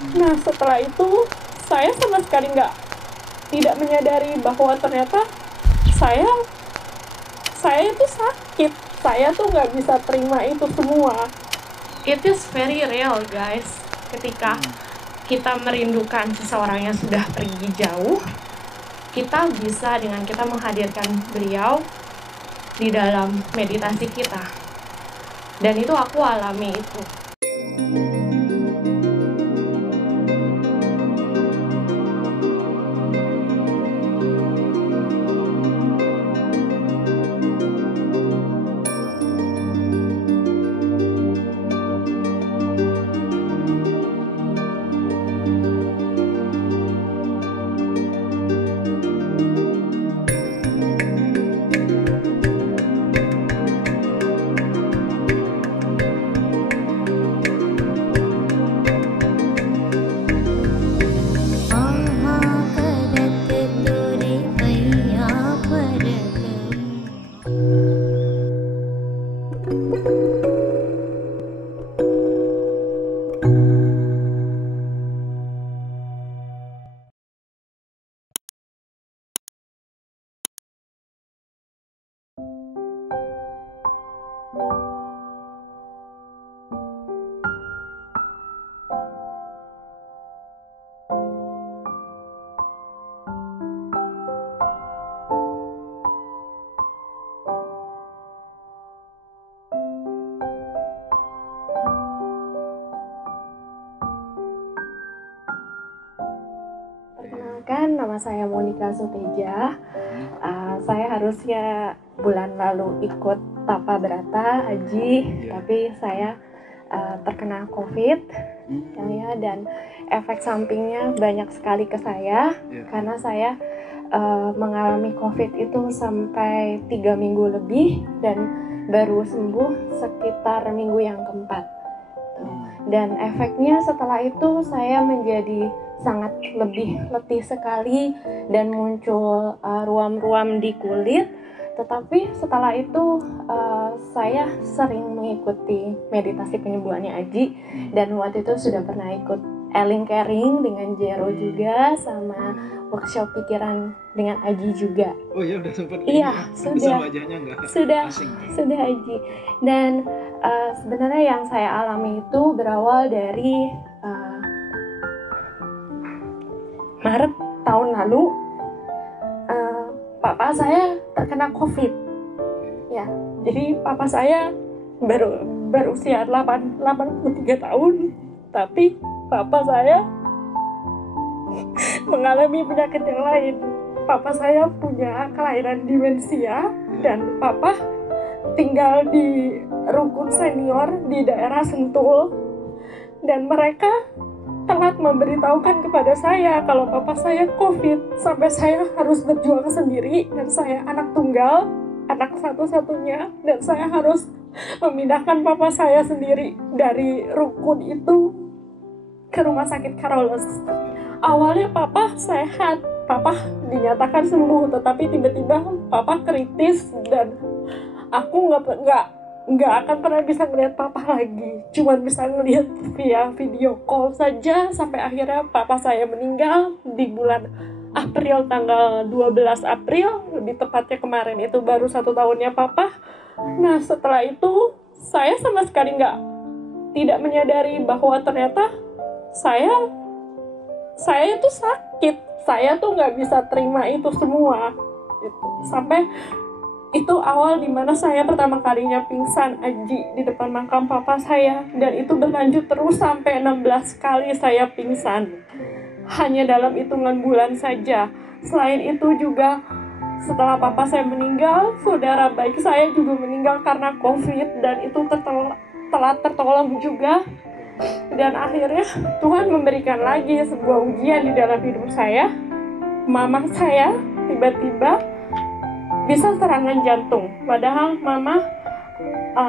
Nah setelah itu saya sama sekali tidak menyadari bahwa ternyata saya saya itu sakit. Saya tuh nggak bisa terima itu semua. It is very real guys. Ketika kita merindukan seseorang yang sudah pergi jauh, kita bisa dengan kita menghadirkan beliau di dalam meditasi kita. Dan itu aku alami itu. Perkenalkan, nama saya Monica Suteja. Saya harusnya bulan lalu ikut Tapa Berata Haji, tapi saya terkena COVID, ya, dan efek sampingnya banyak sekali ke saya, karena saya mengalami COVID itu sampai 3 minggu lebih dan baru sembuh sekitar minggu yang keempat. Dan efeknya setelah itu saya menjadi sangat lebih letih sekali dan muncul ruam-ruam di kulit. Tetapi setelah itu saya sering mengikuti meditasi penyembuhannya Aji, dan waktu itu sudah pernah ikut Eling Caring dengan Jero juga, sama workshop pikiran dengan Aji juga. Oh ya, udah sempat. Iya, sudah Aji. Dan sebenarnya yang saya alami itu berawal dari Maret tahun lalu. Papa saya terkena COVID. Ya, jadi papa saya berusia 83 tahun, tapi papa saya mengalami penyakit yang lain. Papa saya punya kelainan demensia dan papa tinggal di rukun senior di daerah Sentul, dan mereka telat memberitahukan kepada saya kalau papa saya COVID, sampai saya harus berjuang sendiri, dan saya anak tunggal, anak satu-satunya, dan saya harus memindahkan papa saya sendiri dari rukun itu ke rumah sakit Carolus. Awalnya papa sehat, papa dinyatakan sembuh, tetapi tiba-tiba papa kritis dan aku nggak akan pernah bisa ngelihat papa lagi, cuma bisa ngelihat via video call saja, sampai akhirnya papa saya meninggal di bulan April, tanggal 12 April, lebih tepatnya kemarin itu baru 1 tahunnya papa. Nah setelah itu saya sama sekali tidak menyadari bahwa ternyata saya itu sakit, saya tuh nggak bisa terima itu semua gitu. Sampai itu awal dimana saya pertama kalinya pingsan Aji di depan makam papa saya, dan itu berlanjut terus sampai 16 kali saya pingsan hanya dalam hitungan bulan saja. Selain itu juga setelah papa saya meninggal, saudara baik saya juga meninggal karena COVID, dan itu telat tertolong juga. Dan akhirnya Tuhan memberikan lagi sebuah ujian di dalam hidup saya. Mama saya tiba-tiba bisa serangan jantung, padahal mama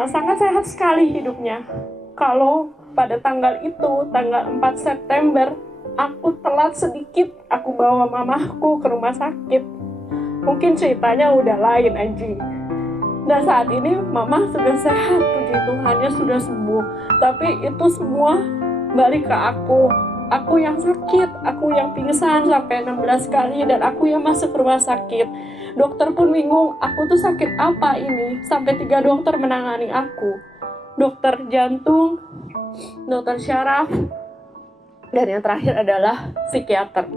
sangat sehat sekali hidupnya. Kalau pada tanggal itu, tanggal 4 September, aku telat sedikit, aku bawa mamaku ke rumah sakit, mungkin ceritanya udah lain Aji. Dan saat ini mama sudah sehat, puji Tuhannya sudah sembuh. Tapi itu semua balik ke aku. aku yang sakit, aku yang pingsan sampai 16 kali, dan aku yang masuk rumah sakit. Dokter pun bingung, aku tuh sakit apa ini, sampai 3 dokter menangani aku. Dokter jantung, dokter syaraf, dan yang terakhir adalah psikiater.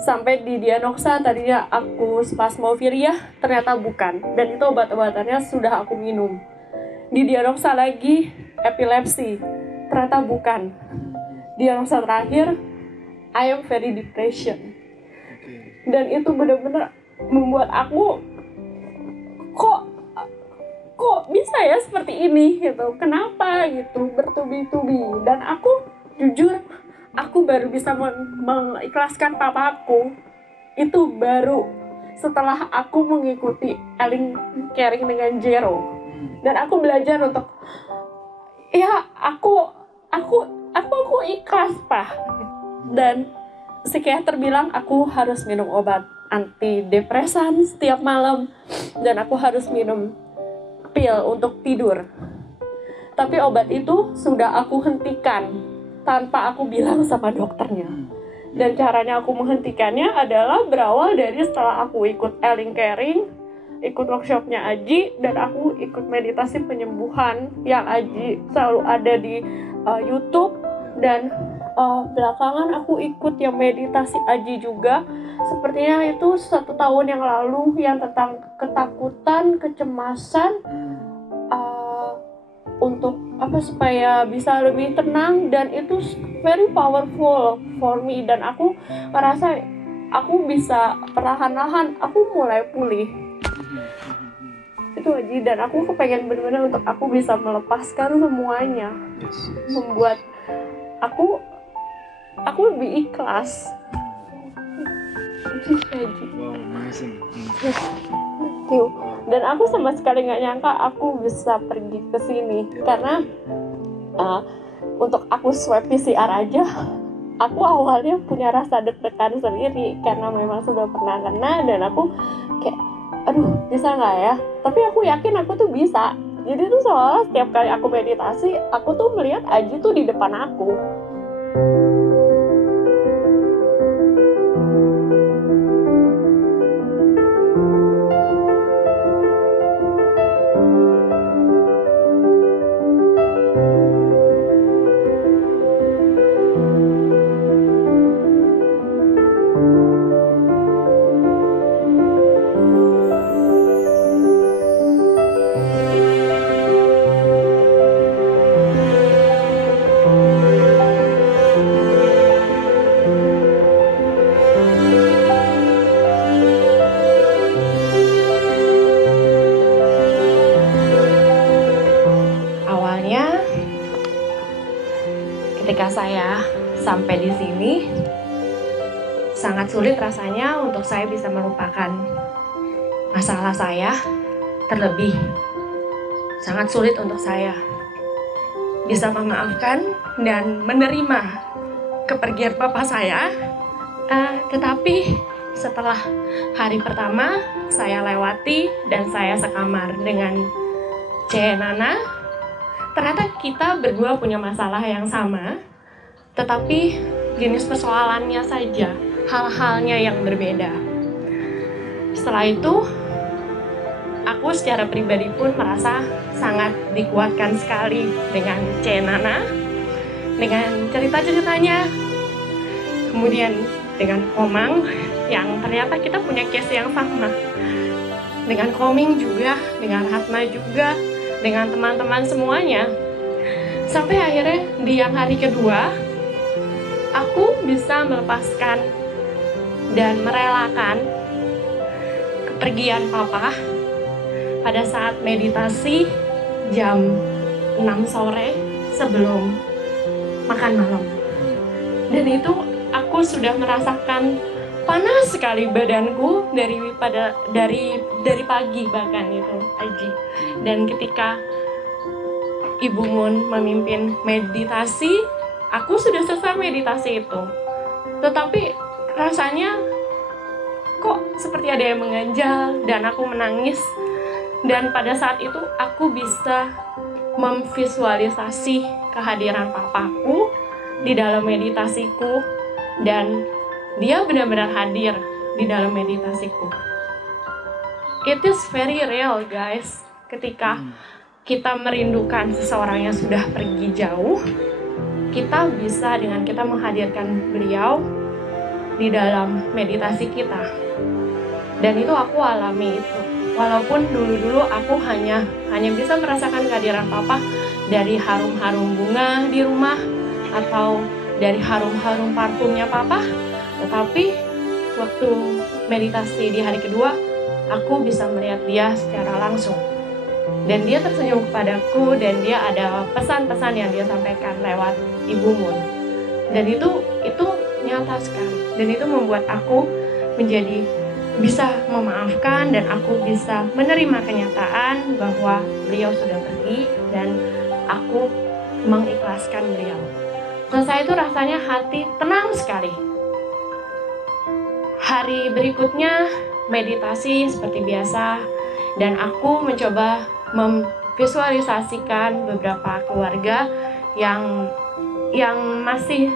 Sampai didiagnosa tadinya aku spasmofilia, ternyata bukan, dan itu obat-obatannya sudah aku minum. Didiagnosa lagi epilepsi, ternyata bukan. Diagnosa terakhir, I am very depression. Dan itu benar-benar membuat aku kok bisa ya seperti ini gitu. Kenapa gitu, bertubi-tubi. Dan aku jujur, aku baru bisa mengikhlaskan papaku itu baru setelah aku mengikuti Eling Caring dengan Jero. Dan aku belajar untuk ya aku ikhlas, Pak. Dan psikiater bilang aku harus minum obat antidepresan setiap malam, dan aku harus minum pil untuk tidur. Tapi obat itu sudah aku hentikan tanpa aku bilang sama dokternya. Dan caranya aku menghentikannya adalah berawal dari setelah aku ikut Eling Caring, ikut workshopnya Aji, dan aku ikut meditasi penyembuhan yang Aji selalu ada di YouTube. Dan belakangan aku ikut yang meditasi Aji juga. Sepertinya itu 1 tahun yang lalu, yang tentang ketakutan, kecemasan, untuk supaya bisa lebih tenang, dan itu very powerful for me. Dan aku merasa aku bisa perlahan-lahan aku mulai pulih. Itu aja. Dan aku kepengen benar-benar untuk aku bisa melepaskan semuanya, membuat aku lebih ikhlas. Itu aja. Wow, amazing. Dan aku sama sekali nggak nyangka aku bisa pergi ke sini, karena untuk aku swab PCR aja, aku awalnya punya rasa deg-degan sendiri karena memang sudah pernah kena, dan aku kayak, aduh bisa nggak ya? Tapi aku yakin aku tuh bisa. Jadi tuh seolah setiap kali aku meditasi, aku tuh melihat Aji tuh di depan aku. Ketika saya sampai di sini, sangat sulit rasanya untuk saya bisa melupakan masalah saya, terlebih sangat sulit untuk saya bisa memaafkan dan menerima kepergian papa saya. Tetapi setelah hari pertama saya lewati dan saya sekamar dengan Nana, ternyata kita berdua punya masalah yang sama, tetapi jenis persoalannya saja, hal-halnya yang berbeda. Setelah itu, aku secara pribadi pun merasa sangat dikuatkan sekali dengan Nana, dengan cerita-ceritanya, kemudian dengan Komang yang ternyata kita punya case yang sama, dengan Koming juga, dengan Hatma juga, dengan teman-teman semuanya. Sampai akhirnya di yang hari kedua, aku bisa melepaskan dan merelakan kepergian papa pada saat meditasi jam 6 sore sebelum makan malam. Dan itu aku sudah merasakan panas sekali badanku dari pagi bahkan itu Aji. Dan ketika Ibu Mun memimpin meditasi, aku sudah selesai meditasi itu, tetapi rasanya kok seperti ada yang mengganjal dan aku menangis. Dan pada saat itu aku bisa memvisualisasi kehadiran papaku di dalam meditasiku, dan dia benar-benar hadir di dalam meditasiku. It is very real guys, ketika kita merindukan seseorang yang sudah pergi jauh, kita bisa dengan kita menghadirkan beliau di dalam meditasi kita. Dan itu aku alami itu. Walaupun dulu-dulu aku hanya bisa merasakan kehadiran papa dari harum-harum bunga di rumah atau dari harum-harum parfumnya papa, tetapi waktu meditasi di hari kedua, aku bisa melihat dia secara langsung. Dan dia tersenyum kepadaku, dan dia ada pesan-pesan yang dia sampaikan lewat Ibu Mun. Dan itu nyata sekali. Dan itu membuat aku menjadi bisa memaafkan, dan aku bisa menerima kenyataan bahwa beliau sudah pergi, dan aku mengikhlaskan beliau. Selesai itu rasanya hati tenang sekali. Hari berikutnya meditasi seperti biasa, dan aku mencoba memvisualisasikan beberapa keluarga yang masih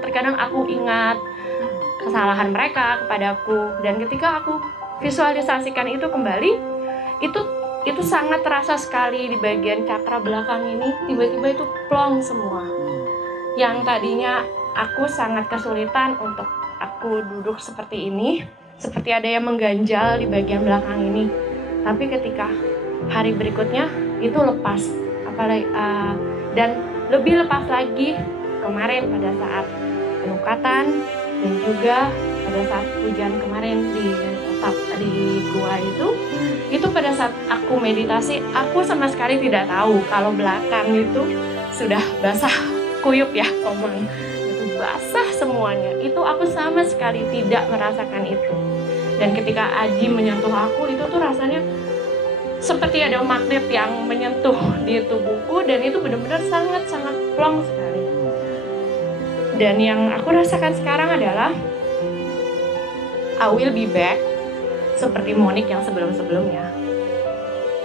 terkadang aku ingat kesalahan mereka kepadaku, dan ketika aku visualisasikan itu kembali, itu sangat terasa sekali di bagian cakra belakang ini, tiba-tiba itu plong semua. Yang tadinya aku sangat kesulitan untuk aku duduk seperti ini, seperti ada yang mengganjal di bagian belakang ini. Tapi ketika hari berikutnya itu lepas, apalagi dan lebih lepas lagi kemarin pada saat penukatan, dan juga pada saat hujan kemarin di gua itu pada saat aku meditasi, aku sama sekali tidak tahu kalau belakang itu sudah basah kuyup ya, komang itu basah semuanya. Itu aku sama sekali tidak merasakan itu. Dan ketika Aji menyentuh aku, itu tuh rasanya seperti ada magnet yang menyentuh di tubuhku, dan itu benar-benar sangat-sangat plong sekali. Dan yang aku rasakan sekarang adalah I will be back seperti Monique yang sebelum-sebelumnya.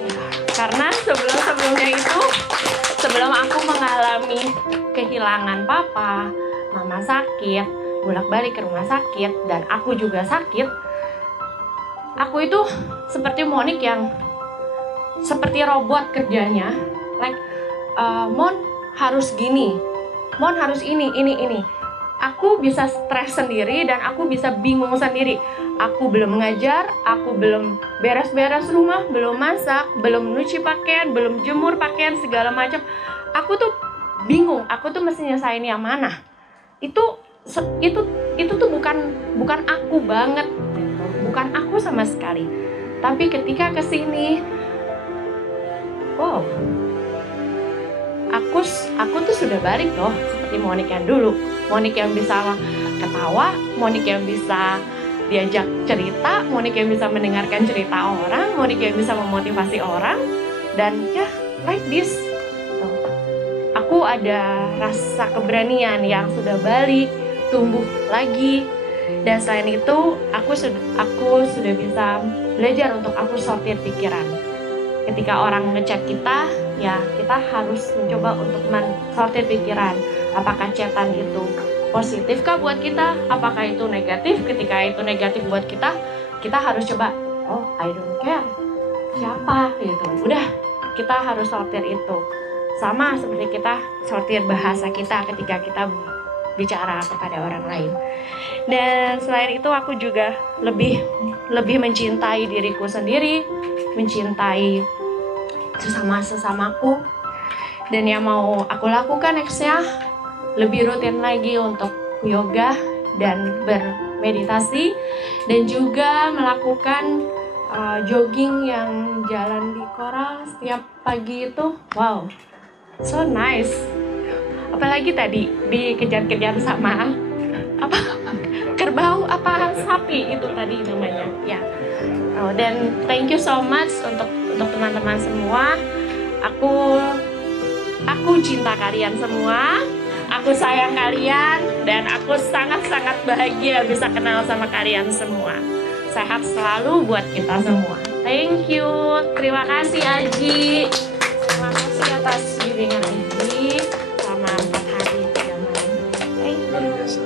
Ya, karena sebelum-sebelumnya itu, sebelum aku mengalami kehilangan papa, mama sakit, bolak-balik ke rumah sakit, dan aku juga sakit, aku itu seperti Monique yang seperti robot kerjanya, like Mon harus gini, Mon harus ini. Aku bisa stres sendiri, dan aku bisa bingung sendiri. Aku belum mengajar, aku belum beres-beres rumah, belum masak, belum nyuci pakaian, belum jemur pakaian, segala macam. Aku tuh bingung, aku tuh mesti nyelesain yang mana. Itu tuh bukan aku banget, gitu. Bukan aku sama sekali. Tapi ketika kesini, wow, aku tuh sudah balik loh, seperti Monique yang dulu. Monique yang bisa ketawa, Monique yang bisa diajak cerita, Monique yang bisa mendengarkan cerita orang, Monique yang bisa memotivasi orang, dan ya like this. Aku ada rasa keberanian yang sudah balik, tumbuh lagi. Dan selain itu, aku sudah bisa belajar untuk aku sortir pikiran. Ketika orang ngechat kita, ya kita harus mencoba untuk mensortir pikiran. Apakah chatan itu positifkah buat kita? Apakah itu negatif? Ketika itu negatif buat kita harus coba, oh I don't care siapa gitu. Udah, kita harus sortir itu. Sama seperti kita sortir bahasa kita ketika kita bicara kepada orang lain. Dan selain itu, aku juga lebih mencintai diriku sendiri, mencintai sesamaku. Dan yang mau aku lakukan nextnya, lebih rutin lagi untuk yoga dan bermeditasi, dan juga melakukan jogging yang jalan di koral setiap pagi itu. Wow, so nice. Apalagi tadi dikejar-kejar sama kerbau sapi itu tadi namanya ya. Dan thank you so much untuk teman-teman semua. Aku cinta kalian semua. Aku sayang kalian, dan aku sangat-sangat bahagia bisa kenal sama kalian semua. Sehat selalu buat kita semua. Thank you. Terima kasih Aji. Terima kasih atas bimbingan Aji selama 4 hari 3 malam. biasa.